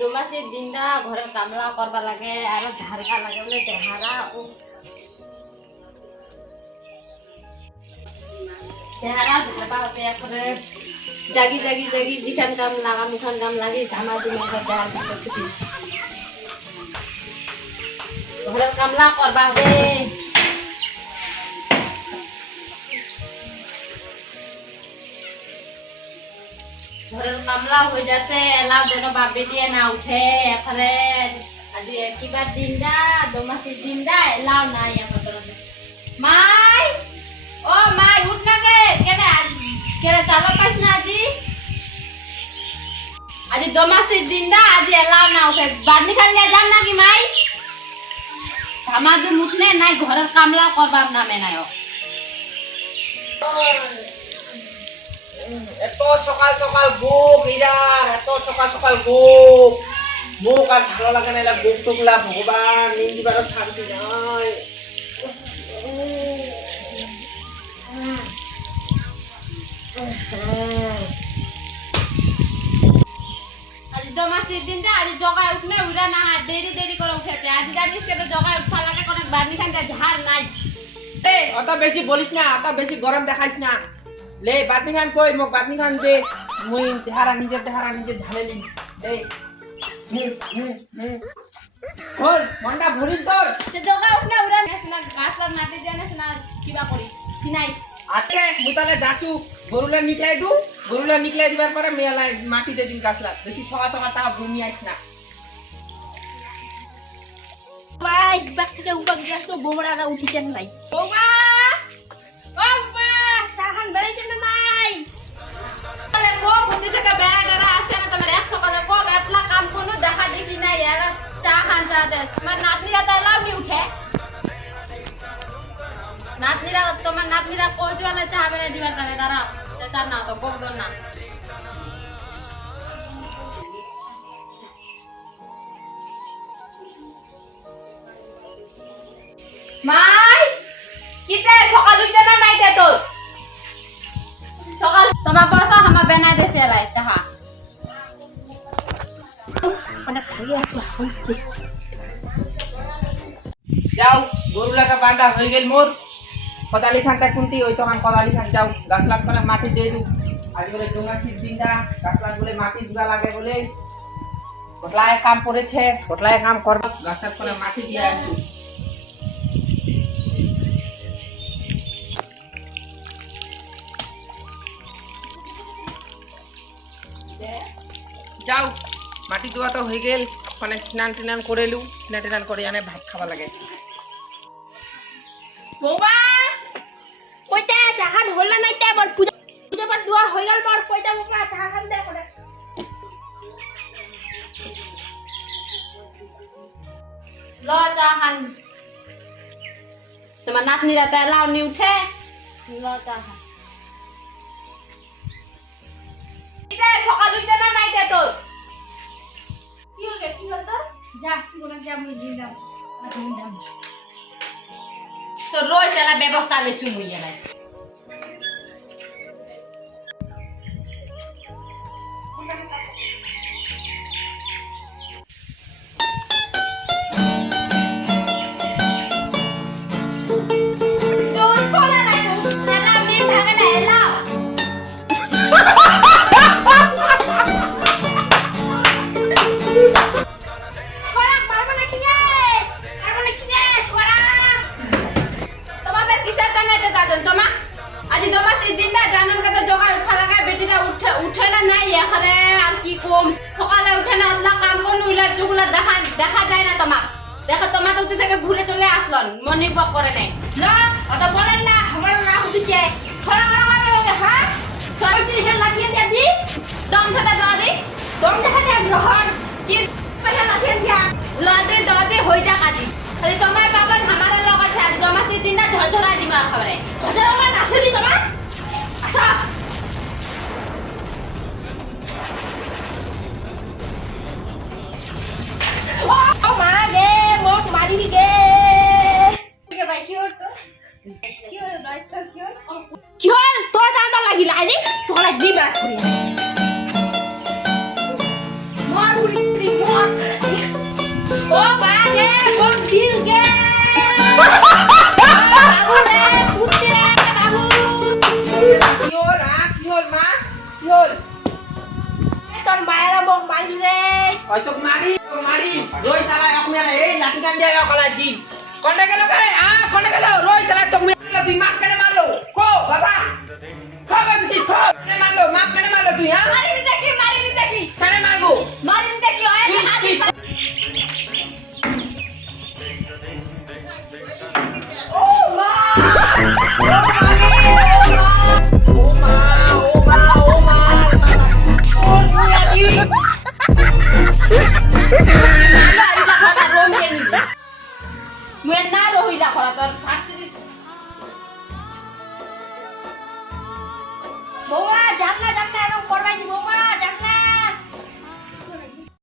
দুমাসির দিনটা ঘরের কামলা করবা লাগে আর ঝাড়কা লাগে বলে চেহারা ও চেহারা ঝাড়বা হতে করে জাগি জাগি জাগি দিখান কাম লাগা মুখান কাম লাগি ধামা দিমে দেহার কিছু ঘরের কামলা করবা হবে ঘরের কামলা হয়ে যাচ্ছে এলাও যেন বাপ বেটিয়ে না উঠে এখানে আজ কিবার দিনটা দুমাসির দিনটা এলাও নাই আমাদের মাই ও মাই উঠ না কে কেনে কেনে চালো পাইছ না আজি দুমাসির দিনটা আজি এলাও না উঠে বাড়নি খালি যান নাকি মাই আমাদের উঠনে নাই ঘরের কামলা করবার নামে নাই এত সকাল সকাল বুক ইরার এত সকাল সকাল বুক মুখ আর ভালো লাগে না বুক টুকলা ভগবান নিন্দিবারও শান্তি নাই আজ দমাসির দিনটা আজ জগায় উঠনে উড়া না দেরি দেরি করে উঠেছে আজ জানিস কেন জগায় উঠা লাগে কোন বাড়নি খানটা ঝাড় নাই অত বেশি বলিস না অত বেশি গরম দেখাইস না লে বাতনি খান কই মোক বাতনি খান দে মুই তেহারা নিজে ঝালে লি এই ওর মনটা ভরিস তোর সে জগায় উঠনে উড়া না গাছলা মাটি জানিস না কিবা করিস চিনাই আচ্ছা মুই তাহলে যাসু গরুলা নিকলাই দিবার পরে মেলা মাটি দে দিন গাছলা বেশি সকাল সকাল তা ভূমি আইস না ভাই বাচ্চাটা উপর গ্লাস তো বোমরাটা উঠিছেন নাই বৌমা ও মা চাহান বেরিয়েছেন না নাই তাহলে গো বুদ্ধি থেকে বেড়া ডেরা আসে না তোমার এক সকালে গো এতলা কাম কোনো দেখা দেখি নাই আর চা খান চা দে তোমার নাতনিরা তো এলাও নি উঠে তোমার নাতনিরা কোজওয়ালা চা বেড়ে দিবার তাহলে দাঁড়া তার না তো গোগদন না মাই কিতে সকাল উঠে না নাইতে তো সকাল তোমার বসা হামা বেনা দেছে লাই চাহা মানে খালি আসলা হইছে যাও গরুলাকে বাঁধা হয়ে গেল মোর কদালি খানটা কুন্তি ওই তখন কদালি খান যাও গাছলাত করে মাটি দিয়ে দিও আজ বলে দুমাসির দিনটা গাছলাত বলে মাটি দিবা লাগে বলে ঘটলায় কাম পড়েছে ঘটলায় কাম করবা গাছলাত করে মাটি দিয়ে আসি যাও মাটি দেওয়া তো হয়ে গেল মানে স্নান টিনান করে লু স্নান টিনান করে আনে ভাত খাওয়া লাগে বৌমা কইতা চাহান হল না নাইতে আমার পূজা পাঠ দোয়া হয়ে গেল পর কইতা বৌমা চাহান দে করে ল চা খান তোমার নাতনিরা তো এলাও নি উঠে ল চা খান সকাল উঠে না নাইতে তো কি হল তোর যা কি বলে যা মুই দিন দাও তো রোজ এলা ব্যবস্থা লেছু মুই এলাই তোর ফোলা নাই তো এলাও নি ভাগে না এলাও ছড়া পারবো না কি রে পারবো না কি রে ছড়া তোমার কিসের বানাইতে যাবেন তোমা আজ দমাসির দিনটা জানান কথা জগার উঠা লাগা বেটিটা উঠে না নাই এখানে আর কি কম সকালে উঠে না অতলা কাম কোন উইলা যেগুলা দেখা যায় না তোমা দেখো তোমার তো উঠে থেকে ঘুরে চলে আসলন মনে পক করে নাই না অত বলেন না আমার না উঠিছে ছড়া মারা লাগে হ্যাঁ ছড়া কি হে লাগিয়ে দে দি দম সাথে দাও দি দম দেখা দে গ্রহণ কি পয়সা লাগিয়ে দিয়া লদে দদে হই যা কাজি আজ তোমার বাবার আমারে লগ আছে আজ দমাসির দিনটা ঝরঝরা দিমা খাবারে ওদের আমার নাচুরি তোমার আচ্ছা ও মা গে মোক মারিবি গে ঠিক ভাই কি হতো কি হলো রাইট কি হলো কি হল তোর দাঁড়া লাগিলা আরে তোরা দিবা করি মারুরি দিল গে বাবু রে পুতে বাবু কি হল মা কি হল তোর মায়েরা মোক মারি রে হয়তো মারি রই শালা আপনি এই লাঠি কান দিয়ে গলায় দিন কোনটা গেল ভাই কোনটা গেল রই শালা তুমি তুই মাপ কেন মারলো কো বাবা খাবে কিছু খাবে মারলো মাপ কেন মারলো তুই আরে